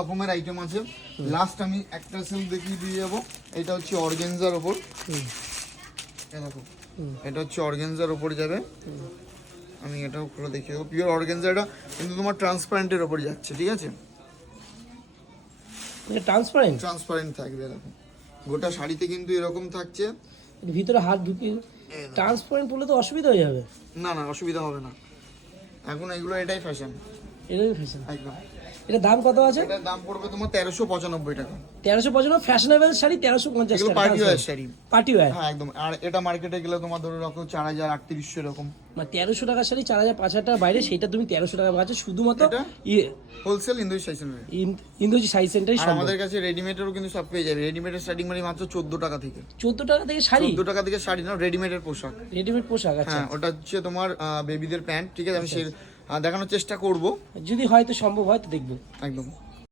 রকমের আইটেম আছে। লাস্ট আমি একটা সিল্ক দেখিয়ে দিয়ে যাবো, এটা হচ্ছে অর্গানজার ওপর। দেখো এটা হচ্ছে অর্গানজার ওপর যাবে, আমি এটাও পুরো দেখিয়ে দেবো। পিওর অর্গানজাটা কিন্তু তোমার ট্রান্সপারেন্টের ওপর যাচ্ছে, ঠিক আছে? ট্রান্সপারেন্ট ট্রান্সপারেন্ট থাকবে এরকম, গোটা শাড়িতে কিন্তু এরকম থাকছে। ভিতরে হাত ঢুকিয়ে ট্রান্সপারেন্ট পরলে তো অসুবিধা হয়ে যাবে। না না, অসুবিধা হবে না, এখন এগুলো এটাই ফ্যাশন, এটাই ফ্যাশন। একদম। এটার দাম কত আছে? এটার দাম পড়বে তোমার 1395 টাকা। 1395 ফ্যাশনেবল শাড়ি 1350 এগুলো টাকা। Party wear sari, party wear. হ্যাঁ একদম। আর এটা মার্কেটে গেলে তোমার ধরে রাখো 4000 3800 এরকম। মানে 1300 টাকার শাড়ি 4000 5000 টাকার বাইরে, সেটা তুমি 1300 টাকা পাচ্ছ শুধুমাত্র এটা হোলসেল ইন্দোজি সাইজ সেন্টারে। ইন্দোজি সাইজ সেন্টারে। আর আমাদের কাছে রেডিমেডেরও কিন্তু সব পেয়ে যাবে। রেডিমেডের স্টার্টিং মানে মাত্র 14 টাকা থেকে। 14 টাকা থেকে শাড়ি? 14 টাকা থেকে শাড়ি না, রেডিমেডের পোশাক। রেডিমেড পোশাক, আচ্ছা। হ্যাঁ, ওটা হচ্ছে তোমার বেবিদের প্যান্ট, ঠিক আছে? আমি সে দেখানোর চেষ্টা করব, যদি হয়তো সম্ভব হয় তো দেখবো একদম।